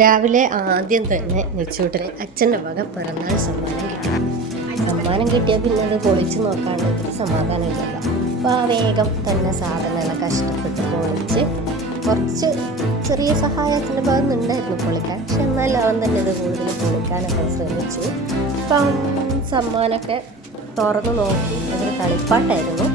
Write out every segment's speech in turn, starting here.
രാവിലെ ആദ്യം തന്നെ നെച്ചൂട്ടിന് അച്ഛന്റെ വക പിറന്നാൾ സമ്മാനം കിട്ടി. സമ്മാനം കിട്ടിയാൽ പിന്നെ അത് പൊളിച്ച് നോക്കാനുള്ള സമാധാനമില്ല അപ്പോൾ ആ വേഗം തന്നെ സാധനങ്ങളെ കഷ്ടപ്പെട്ട് പൊളിച്ച് കുറച്ച് ചെറിയ സഹായത്തിന്റെ ഭാഗം ഉണ്ടായിരുന്നു പൊളിക്കാൻ. പക്ഷെ എന്നാലും അവൻ തന്നെ ഇത് കൂടുതൽ പൊളിക്കാനൊക്കെ ശ്രമിച്ചു. അപ്പം സമ്മാനമൊക്കെ തുറന്ന് നോക്കി. അതൊരു കളിപ്പാട്ടായിരുന്നു.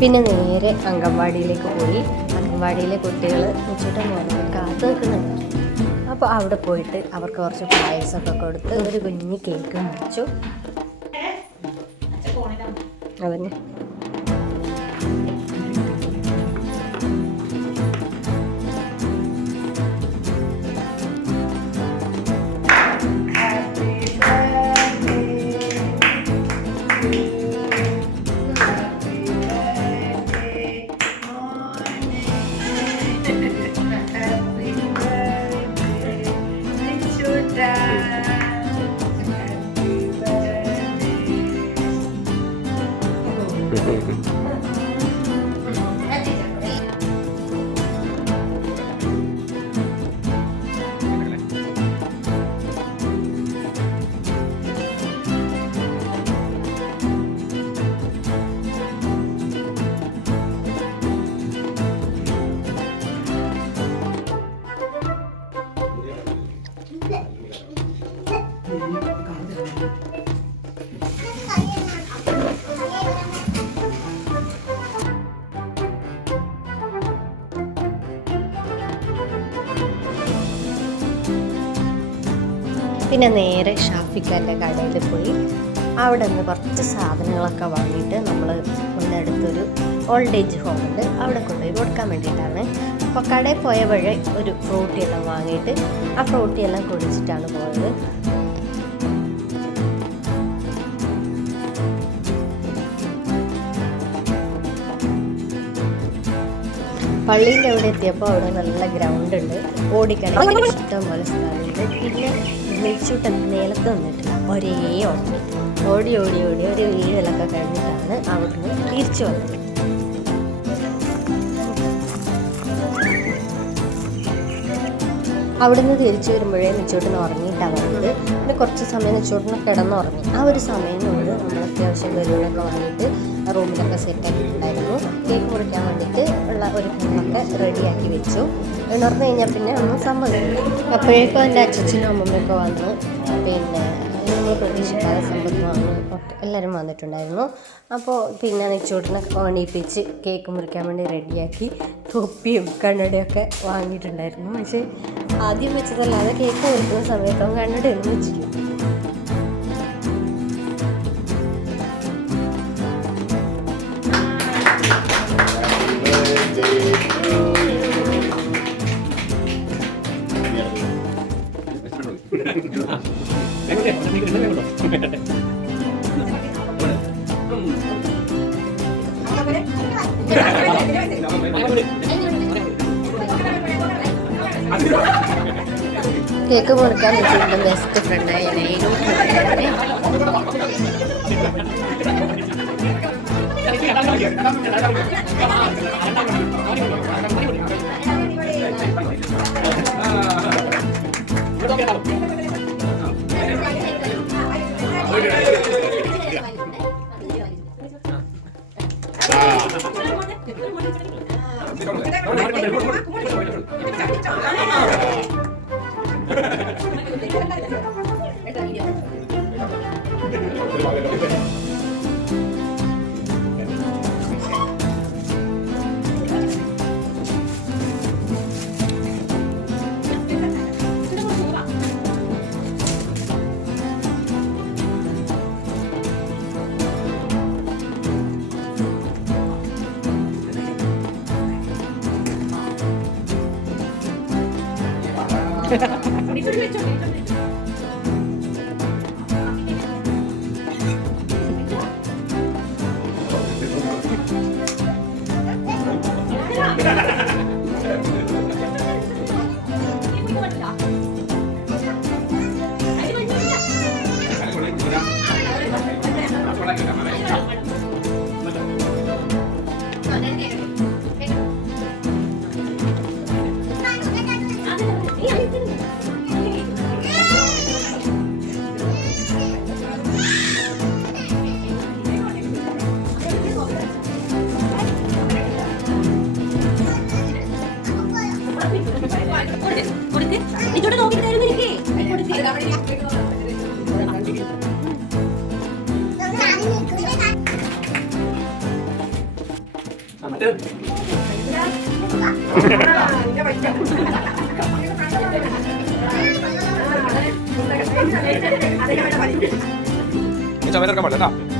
പിന്നെ നേരെ അംഗൻവാടിയിലേക്ക് പോയി. അംഗൻവാടിയിലെ കുട്ടികൾ ഉച്ചയുടെ മോനെ കാത്തു നിൽക്കുന്നുണ്ട്. അപ്പോൾ അവിടെ പോയിട്ട് അവർക്ക് കുറച്ച് പായസമൊക്കെ കൊടുത്ത് ഒരു കുഞ്ഞ് കേക്ക് മുറിച്ചു. അതന്നെ. പിന്നെ നേരെ ഷാഫിക്കാന്റെ കടയിൽ പോയി. അവിടെ നിന്ന് കുറച്ച് സാധനങ്ങളൊക്കെ വാങ്ങിയിട്ട് നമ്മൾ ഒന്നടുത്തൊരു ഓൾഡ് ഏജ് ഹോമുണ്ട് അവിടെ കൊണ്ടുപോയി കൊടുക്കാൻ വേണ്ടിയിട്ടാണ്. അപ്പോൾ കടയിൽ പോയ വഴി ഒരു ഫ്രൂട്ടി എല്ലാം വാങ്ങിയിട്ട് ആ ഫ്രൂട്ടി എല്ലാം കുടിച്ചിട്ടാണ് പോയത്. പള്ളീന്റെ അവിടെ എത്തിയപ്പോൾ അവിടെ നല്ല ഗ്രൗണ്ട് ഉണ്ട്. ഓടിക്കാൻ ഇഷ്ടം പോലെ സ്ഥലമുണ്ട്. പിന്നെ വിളിച്ചൂട്ടൻ നിലത്ത് നിന്നിട്ടില്ല ഒരേ ഓട്ടം ഓടി ഓടി ഓടി ഒരു വീഴലൊക്കെ കഴിഞ്ഞിട്ടാണ് അവിടുന്ന് തിരിച്ചു വന്നത്. അവിടുന്ന് തിരിച്ചു വരുമ്പോഴേ നെച്ചോട്ടിന് ഉറങ്ങിയിട്ടാണ് വന്നത് പിന്നെ കുറച്ച് സമയം നെച്ചോട്ടിന് കിടന്നുറങ്ങി. ആ ഒരു സമയം കൊണ്ട് നമ്മൾ അത്യാവശ്യം ബലൂണൊക്കെ വാങ്ങിയിട്ട് റൂമിലൊക്കെ സെറ്റ് ആക്കിയിട്ടുണ്ടായിരുന്നു. കേക്ക് മുറിക്കാൻ വേണ്ടിയിട്ട് ഉള്ള ഒരു ഫോണൊക്കെ റെഡിയാക്കി വെച്ചു. ഉണർന്നു കഴിഞ്ഞാൽ പിന്നെ ഒന്നും സംഭവിക്കില്ല. അപ്പോഴേക്കും എന്റെ അച്ഛനും അമ്മമ്മയൊക്കെ വന്നു. പിന്നെ നമ്മൾ പ്രതീക്ഷിക്കാതെ സമ്പത്ത് വാങ്ങി ഒക്കെ എല്ലാവരും വന്നിട്ടുണ്ടായിരുന്നു. അപ്പോൾ പിന്നെ നെച്ചോട്ടിനെ എണീപ്പിച്ച് കേക്ക് മുറിക്കാൻ വേണ്ടി റെഡിയാക്കി തൊപ്പിയും കണ്ണടയൊക്കെ വാങ്ങിയിട്ടുണ്ടായിരുന്നു. പക്ഷേ ആദ്യം വെച്ചതല്ലാതെ കേക്ക് മുറിക്കുന്ന സമയത്തും കണ്ണടയൊന്നും വെച്ചില്ല കേക്ക് കൊടുക്കാൻ വെച്ചിട്ടുണ്ട് ബെസ്റ്റ് ഫ്രണ്ടായ ഏനും めちゃめちゃめちゃめちゃ。ഇതോടെ നോക്കിട്ടായിരുന്നു എനിക്ക് നീ ചുമതലക്കാൻ പാടില്ല കേട്ടോ?